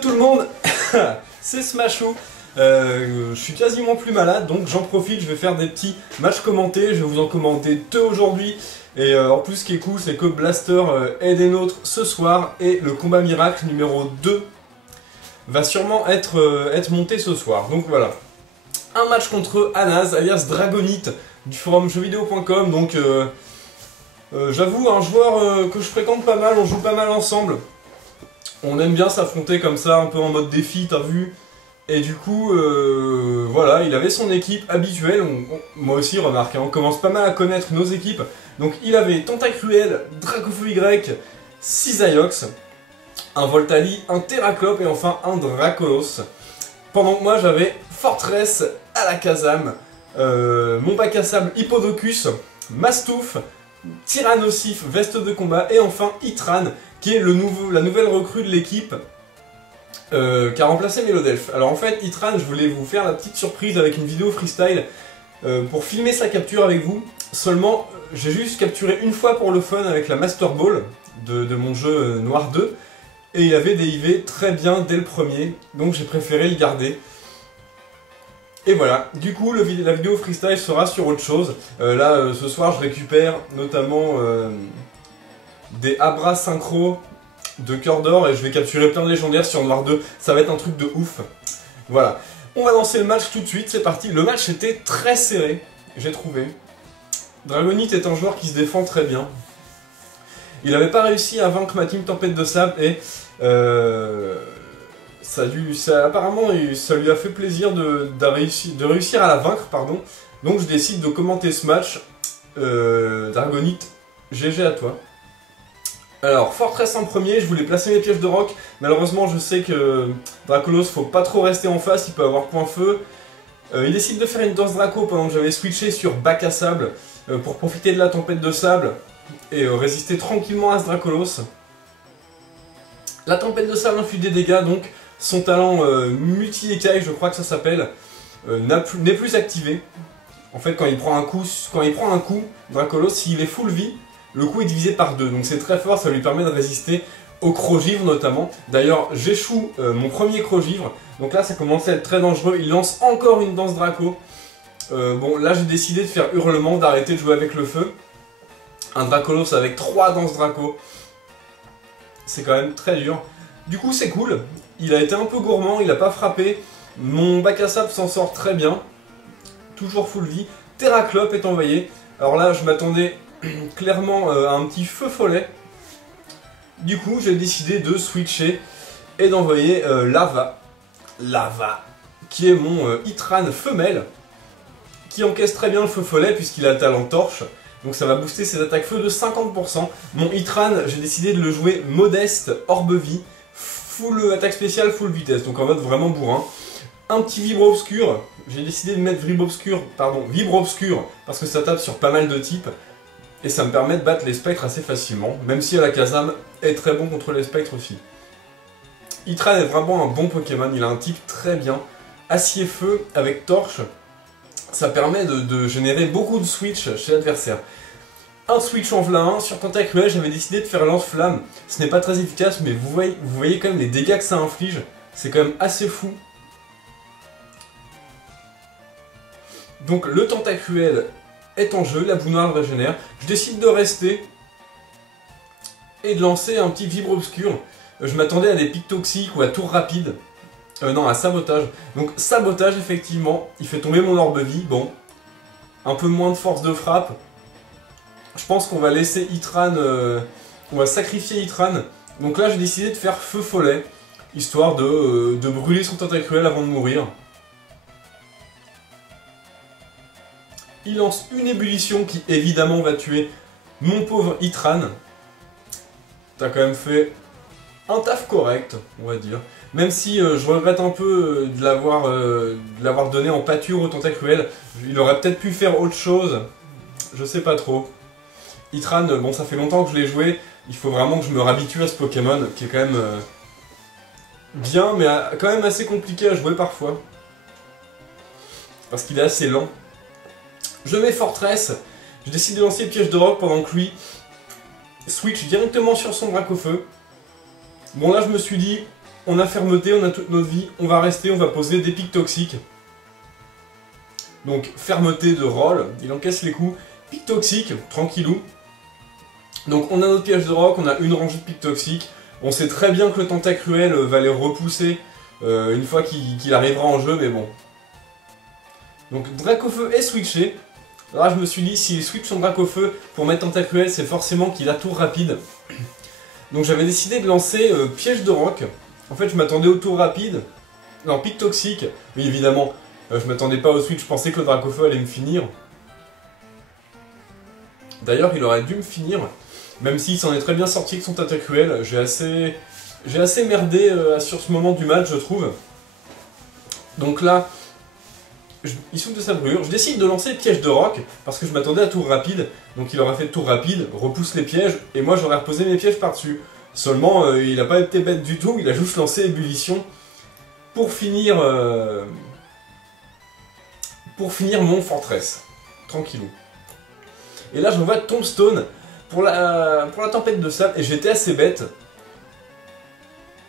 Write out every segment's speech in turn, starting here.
tout le monde, c'est Smashou. Je suis quasiment plus malade, donc j'en profite, je vais faire des petits matchs commentés, je vais vous en commenter 2 aujourd'hui. Et en plus ce qui est cool, c'est que Blaster est des nôtres ce soir, et le combat miracle numéro 2 va sûrement être monté ce soir. Donc voilà, un match contre Anaz, alias Dragonite, du forum jeuxvideo.com, donc j'avoue, un joueur que je fréquente pas mal, on joue pas mal ensemble. On aime bien s'affronter comme ça, un peu en mode défi, t'as vu. Et du coup, voilà, il avait son équipe habituelle. Moi aussi, remarquez, on commence pas mal à connaître nos équipes. Donc il avait Tentacruel, Dracofeu Y, Cisaiox, un Voltali, un Terraclope et enfin un Dracolos. Pendant que moi j'avais Fortress, Alakazam, mon bac à sable Hippodocus, Mastouf, Tyrannosif, veste de combat et enfin Itran, qui est la nouvelle recrue de l'équipe qui a remplacé Melodelf. Alors en fait, Itran, je voulais vous faire la petite surprise avec une vidéo freestyle pour filmer sa capture avec vous. Seulement, j'ai juste capturé une fois pour le fun avec la Master Ball de mon jeu Noir 2. Et il avait des IV très bien dès le premier, donc j'ai préféré le garder. Et voilà, du coup la vidéo freestyle sera sur autre chose. Là, ce soir, je récupère notamment des Abra Synchro de cœur d'or et je vais capturer plein de légendaires sur Noir 2. Ça va être un truc de ouf. Voilà, on va lancer le match tout de suite, c'est parti. Le match était très serré, j'ai trouvé. Dragonite est un joueur qui se défend très bien. Il n'avait pas réussi à vaincre ma team Tempête de Sable et apparemment ça lui a fait plaisir de réussir à la vaincre, pardon. Donc je décide de commenter ce match. Dragonite, GG à toi. Alors, Fortress en premier, je voulais placer mes pièges de roc. Malheureusement, je sais que Dracolos, faut pas trop rester en face, il peut avoir point feu. Il décide de faire une danse Draco pendant que j'avais switché sur bac à sable pour profiter de la tempête de sable et résister tranquillement à ce Dracolos. La tempête de sable inflige des dégâts, donc son talent multi-écaille, je crois que ça s'appelle, n'est plus activé. En fait, quand il prend un coup, Dracolos, s'il est full vie, le coup est divisé par 2, donc c'est très fort, ça lui permet de résister au Crogivre notamment. D'ailleurs, j'échoue mon premier Crogivre, donc là ça commence à être très dangereux, il lance encore une danse Draco. Bon, là j'ai décidé de faire Hurlement, d'arrêter de jouer avec le feu. Un Dracolos avec 3 danses Draco, c'est quand même très dur. Du coup c'est cool, il a été un peu gourmand, il n'a pas frappé. Mon bac à sable s'en sort très bien, toujours full vie. Terraclope est envoyé, alors là je m'attendais clairement à un petit feu follet. Du coup j'ai décidé de switcher et d'envoyer Lava, qui est mon Itran femelle, qui encaisse très bien le feu follet puisqu'il a le talent torche. Donc ça va booster ses attaques feu de 50%. Mon Itran, j'ai décidé de le jouer modeste, orbe-vie, full attaque spéciale, full vitesse, donc en mode vraiment bourrin. Un petit Vibre Obscur, j'ai décidé de mettre Vibre Obscur, parce que ça tape sur pas mal de types, et ça me permet de battre les spectres assez facilement, même si Alakazam est très bon contre les spectres aussi. Itran est vraiment un bon Pokémon, il a un type très bien. Acier-feu avec torche, ça permet de générer beaucoup de switch chez l'adversaire. Un switch en v'là un, sur Tentacruel, j'avais décidé de faire lance-flamme. Ce n'est pas très efficace, mais vous voyez quand même les dégâts que ça inflige. C'est quand même assez fou. Donc le Tentacruel est en jeu, la boue noire le régénère. Je décide de rester et de lancer un petit Vibre Obscur. Je m'attendais à des pics toxiques ou à tour rapide. Non, à sabotage. Donc sabotage, effectivement, il fait tomber mon orbe-vie. Bon, un peu moins de force de frappe. Je pense qu'on va laisser Itran, on va sacrifier Itran. Donc là, j'ai décidé de faire feu follet, histoire de brûler son Tentacruel avant de mourir. Il lance une ébullition qui, évidemment, va tuer mon pauvre Itran. T'as quand même fait un taf correct, on va dire. Même si je regrette un peu de l'avoir donné en pâture au Tentacruel. Il aurait peut-être pu faire autre chose, je sais pas trop. Itran, bon, ça fait longtemps que je l'ai joué, il faut vraiment que je me réhabitue à ce Pokémon, qui est quand même bien, mais quand même assez compliqué à jouer parfois. Parce qu'il est assez lent. Je mets Fortress, je décide de lancer le piège de roc pendant que lui, switch directement sur son Dracofeu. Bon là je me suis dit, on a fermeté, on a toute notre vie, on va rester, on va poser des pics toxiques. Donc fermeté de roll, il encaisse les coups, pic toxique, tranquillou. Donc on a notre piège de rock, on a une rangée de pics toxiques. On sait très bien que le Tentacruel va les repousser une fois qu'il arrivera en jeu, mais bon. Donc Dracofeu est switché. Alors là je me suis dit, s'il switch son Dracofeu pour mettre Tentacruel, c'est forcément qu'il a tour rapide. Donc j'avais décidé de lancer piège de rock. En fait je m'attendais au tour rapide. Non, pic toxique, mais évidemment, je m'attendais pas au switch, je pensais que le Dracofeu allait me finir. D'ailleurs il aurait dû me finir. Même s'il s'en est très bien sorti avec son Tentacruel, j'ai assez merdé sur ce moment du match, je trouve. Donc là, il souffle de sa brûlure. Je décide de lancer piège de rock, parce que je m'attendais à tour rapide. Donc il aura fait tour rapide, repousse les pièges, et moi j'aurais reposé mes pièges par-dessus. Seulement, il n'a pas été bête du tout, il a juste lancé ébullition pour finir mon fortress. Tranquillou. Et là, je vois Tombstone pour la tempête de sable, et j'étais assez bête.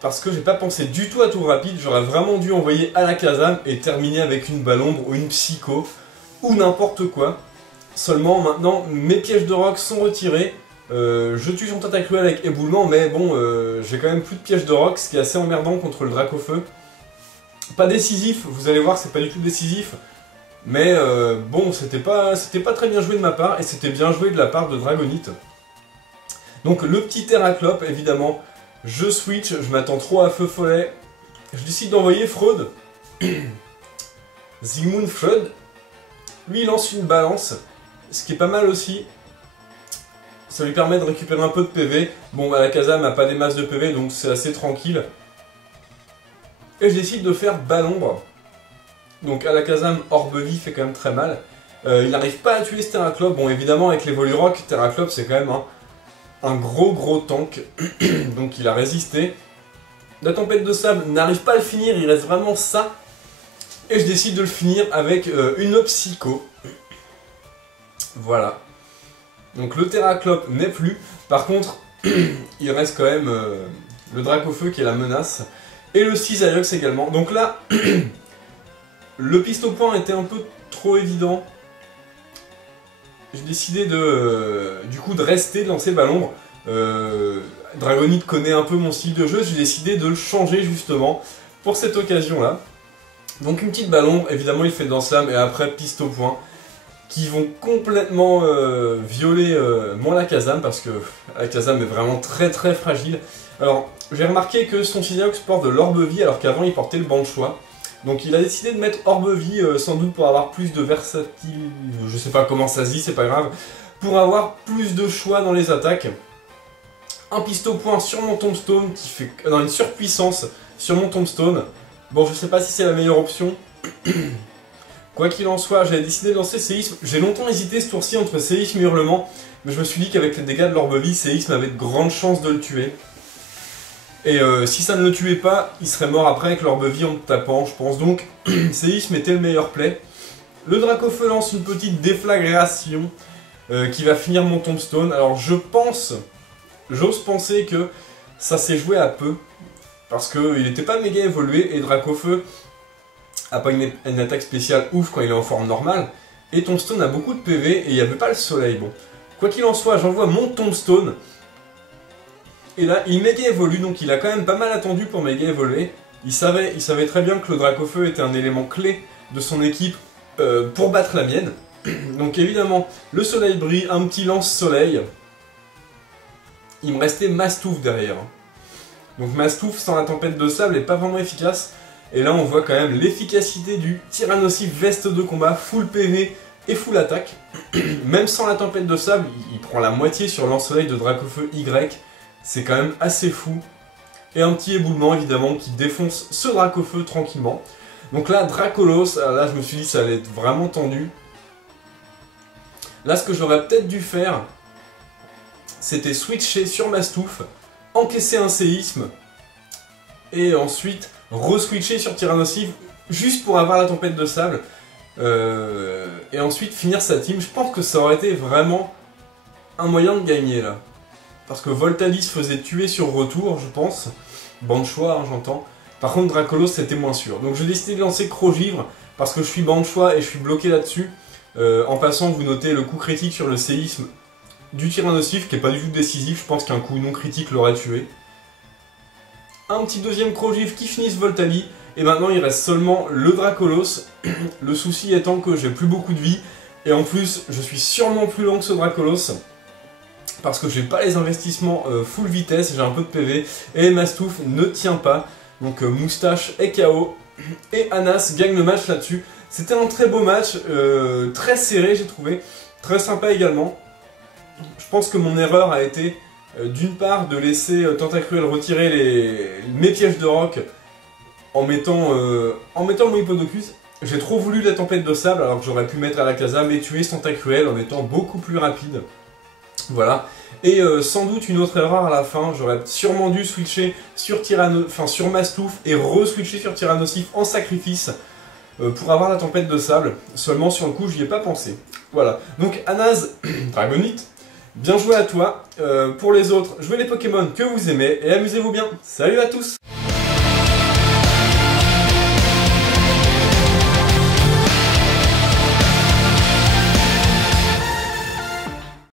Parce que j'ai pas pensé du tout à tour rapide, j'aurais vraiment dû envoyer Alakazam et terminer avec une Balombre ou une Psycho, ou n'importe quoi. Seulement, maintenant, mes pièges de rock sont retirés. Je tue son Tentacruel avec éboulement, mais bon, j'ai quand même plus de pièges de rock, ce qui est assez emmerdant contre le Dracofeu. Pas décisif, vous allez voir, c'est pas du tout décisif. Mais bon, c'était pas très bien joué de ma part, et c'était bien joué de la part de Dragonite. Donc le petit Terraclope, évidemment, je switch, je m'attends trop à Feu Follet. Je décide d'envoyer Freud. Zygmunt Freud. Lui, il lance une balance, ce qui est pas mal aussi. Ça lui permet de récupérer un peu de PV. Bon, Alakazam n'a pas des masses de PV, donc c'est assez tranquille. Et je décide de faire Balombre. Donc Alakazam Orbe-Vie fait quand même très mal. Il n'arrive pas à tuer ce Terraclope. Bon, évidemment, avec les Volurock, Terraclope, c'est quand même un gros tank. Donc il a résisté. La tempête de sable n'arrive pas à le finir, il reste vraiment ça. Et je décide de le finir avec une Psycho. Voilà. Donc le Terraclope n'est plus. Par contre, il reste quand même le Dracofeu qui est la menace. Et le Scythaiox également. Donc là, le piste-au-point était un peu trop évident. J'ai décidé du coup de rester, de lancer Balombre. Dragonite connaît un peu mon style de jeu, j'ai décidé de le changer justement pour cette occasion-là. Donc une petite Balombre, évidemment il fait Danse Lame et après piste au point, qui vont complètement violer mon Alakazam, parce que Alakazam est vraiment très fragile. Alors j'ai remarqué que son Scythaiox porte de l'Orbe-Vie alors qu'avant il portait le banc de choix. Donc il a décidé de mettre Orbe-Vie, sans doute pour avoir plus de versatilité, je sais pas comment ça se dit, c'est pas grave, pour avoir plus de choix dans les attaques. Un piste au point sur mon Tombstone qui fait dans une surpuissance sur mon Tombstone. Bon, je sais pas si c'est la meilleure option. Quoi qu'il en soit, j'avais décidé de lancer Séisme. J'ai longtemps hésité ce tour-ci entre Séisme et Hurlement, mais je me suis dit qu'avec les dégâts de l'Orbe-Vie, Séisme avait de grandes chances de le tuer. Et si ça ne le tuait pas, il serait mort après avec l'Orbe-Vie en me tapant, je pense. Donc, Séisme était le meilleur play. Le Dracofeu lance une petite déflagration qui va finir mon Tombstone. Alors, j'ose penser que ça s'est joué à peu. Parce qu'il n'était pas méga évolué et Dracofeu a pas une attaque spéciale ouf quand il est en forme normale. Et Tombstone a beaucoup de PV et il n'y avait pas le soleil. Bon, quoi qu'il en soit, j'envoie mon Tombstone. Et là, il méga évolue, donc il a quand même pas mal attendu pour méga évoluer. Il savait très bien que le Dracofeu était un élément clé de son équipe pour battre la mienne. Donc évidemment, le soleil brille, un petit lance-soleil. Il me restait Mastouf derrière. Donc Mastouf sans la tempête de sable n'est pas vraiment efficace. Et là on voit quand même l'efficacité du Tyrannosaure veste de combat, full PV et full attaque. Même sans la tempête de sable, il prend la moitié sur lance-soleil de Dracofeu Y. C'est quand même assez fou. Et un petit éboulement évidemment qui défonce ce Dracofeu tranquillement. Donc là, Dracolos, là je me suis dit ça allait être vraiment tendu. Là ce que j'aurais peut-être dû faire, c'était switcher sur Mastouf, encaisser un séisme, et ensuite re-switcher sur Tyrannosaure juste pour avoir la tempête de sable. Et ensuite finir sa team. Je pense que ça aurait été vraiment un moyen de gagner là. Parce que Voltalis faisait tuer sur retour, je pense. Banchois, hein, j'entends. Par contre, Dracolos, c'était moins sûr. Donc j'ai décidé de lancer Crogivre, parce que je suis Banchois et je suis bloqué là-dessus. En passant, vous notez le coup critique sur le séisme du Tyrannosif, qui n'est pas du tout décisif. Je pense qu'un coup non critique l'aurait tué. Un petit deuxième Crogivre qui finit ce Voltali. Et maintenant, il reste seulement le Dracolos. Le souci étant que j'ai plus beaucoup de vie. Et en plus, je suis sûrement plus lent que ce Dracolos. Parce que j'ai pas les investissements full vitesse, j'ai un peu de PV. Et Mastouf ne tient pas. Donc Moustache est KO. Et Anas gagne le match là-dessus. C'était un très beau match, très serré j'ai trouvé. Très sympa également. Je pense que mon erreur a été d'une part de laisser Tentacruel retirer mes pièges de roc en mettant mon Hippodocus. J'ai trop voulu la tempête de sable alors que j'aurais pu mettre à la casa mais tuer Tentacruel en étant beaucoup plus rapide. Voilà. Et sans doute une autre erreur à la fin, j'aurais sûrement dû switcher sur sur Mastouf et re-switcher sur Tyrannosif en sacrifice pour avoir la tempête de sable. Seulement sur le coup, j'y ai pas pensé. Voilà. Donc Anas, Dragonite, bien joué à toi. Pour les autres, jouez les Pokémon que vous aimez et amusez-vous bien. Salut à tous!